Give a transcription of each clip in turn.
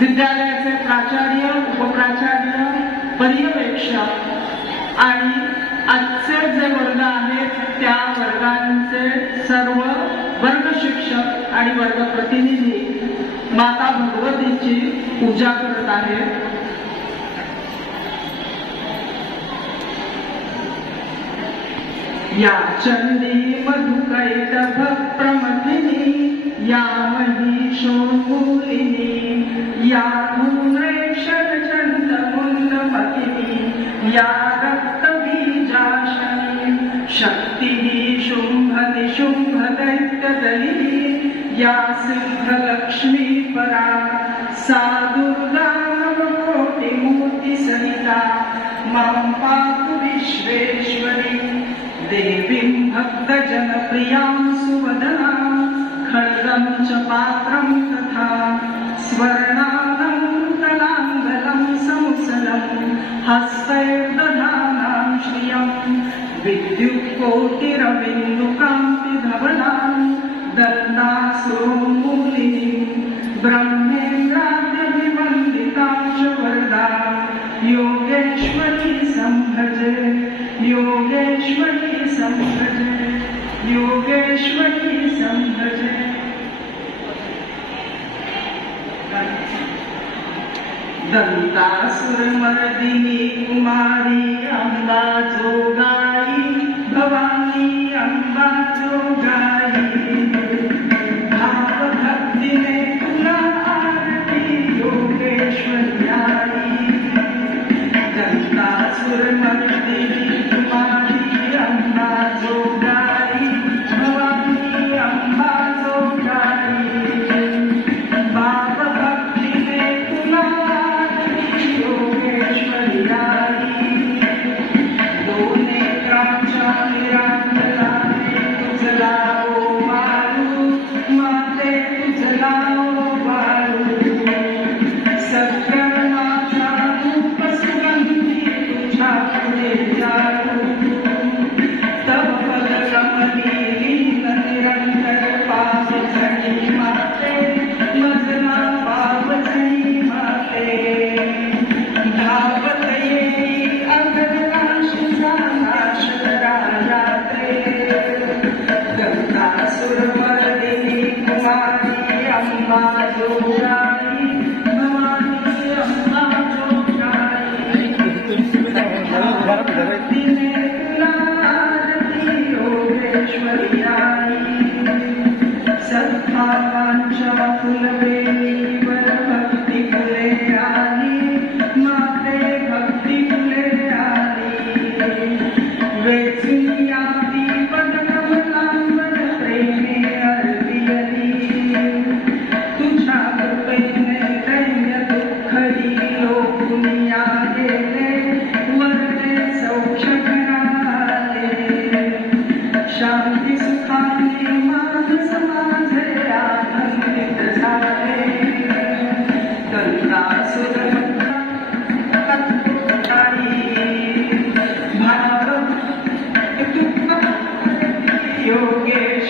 विद्यालयाचे प्राचार्य उपप्राचार्य पर्यवेक्षक आणि आजचे जे वर्ग आहेत त्या वर्गांचे सर्व वर्ग शिक्षक आणि वर्ग प्रतिनिधी माता भगवतीची पूजा करत आहेत. या चंदी मधुकैटभ प्रमथिनी या या मुन्द्रेशनचन्दमुन्दपतिः या रक्तबीजाशनि शक्तिः शुम्भनिशुम्भदैत्यदलिः या सिंहलक्ष्मी परा सा दुर्गा कोटिमूर्तिसहिता मां पातु विश्वेश्वरी देवीं भक्तजनप्रियां सुवदना खड्गं च पात्रं तथा वर्णानङ्कलाङ्गलं समुसलं हस्तैर्दधानां श्रियं विद्युत्कोटिरबिन्दुकान्तिधवलां दत्तासुरोन्मूलिनीं ब्रह्म தாசுரமரதினி குமார்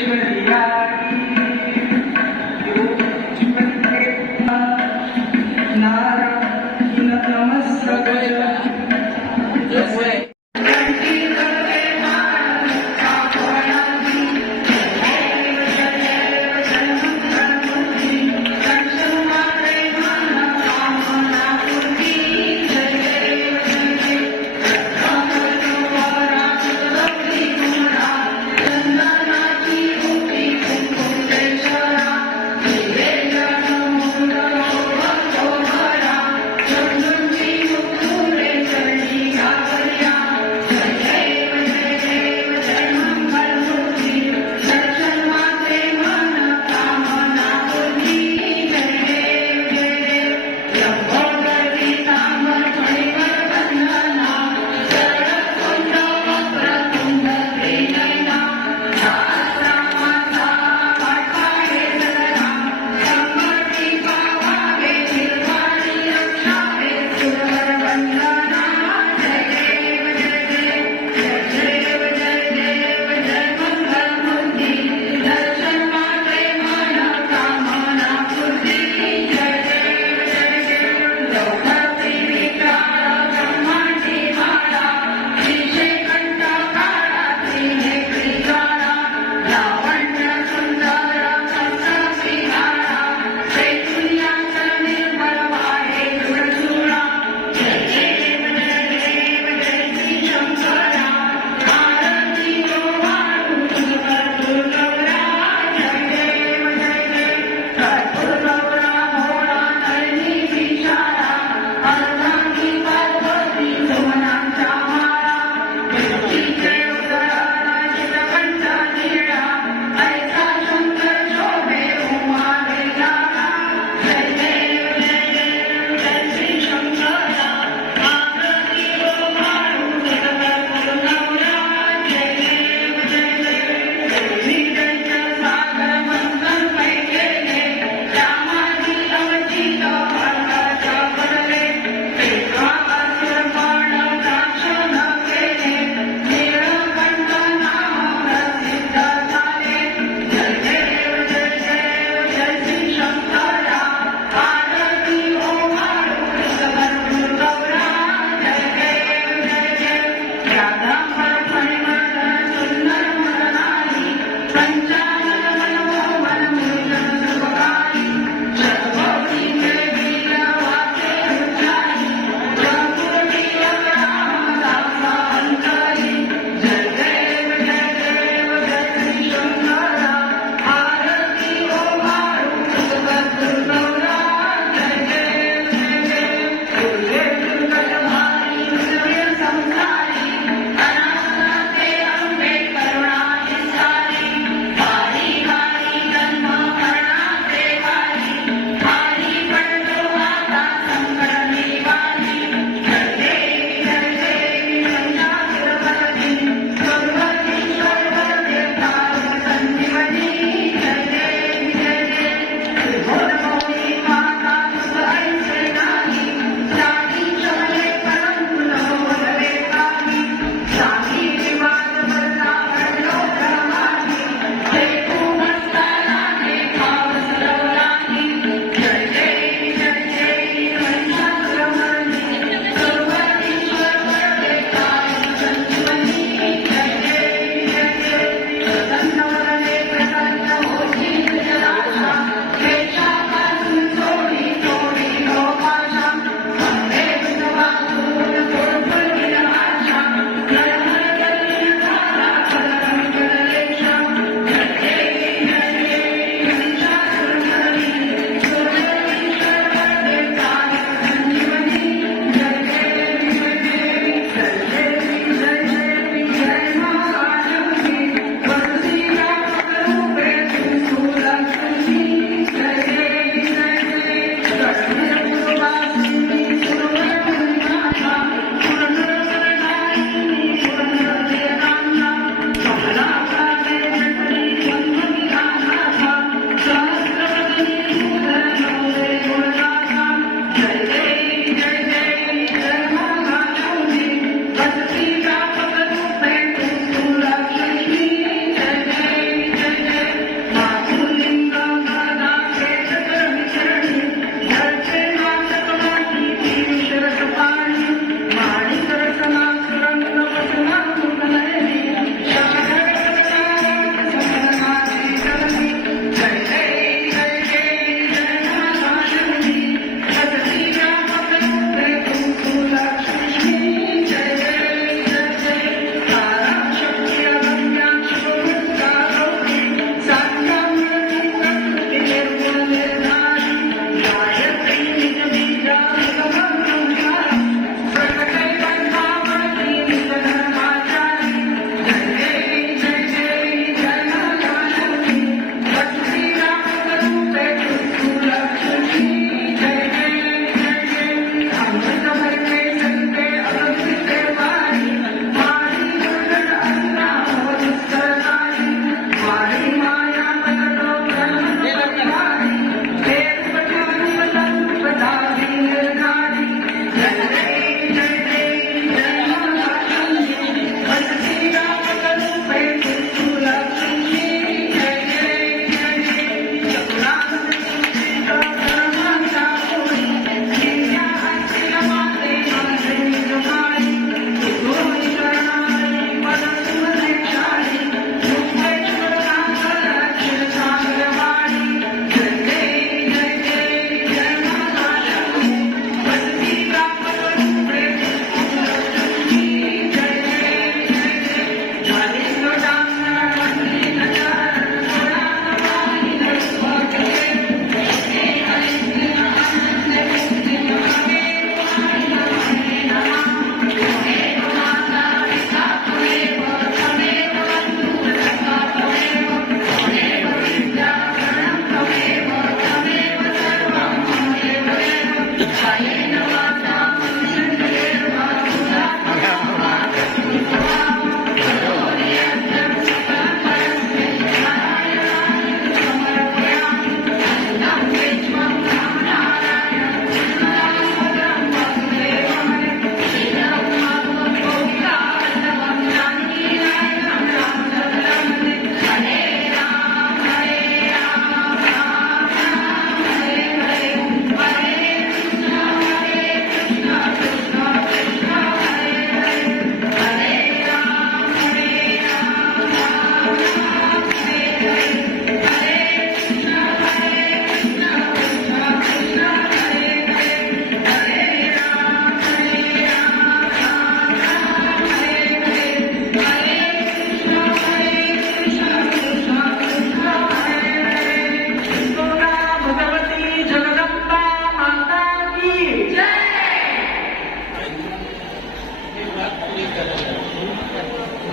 Maria.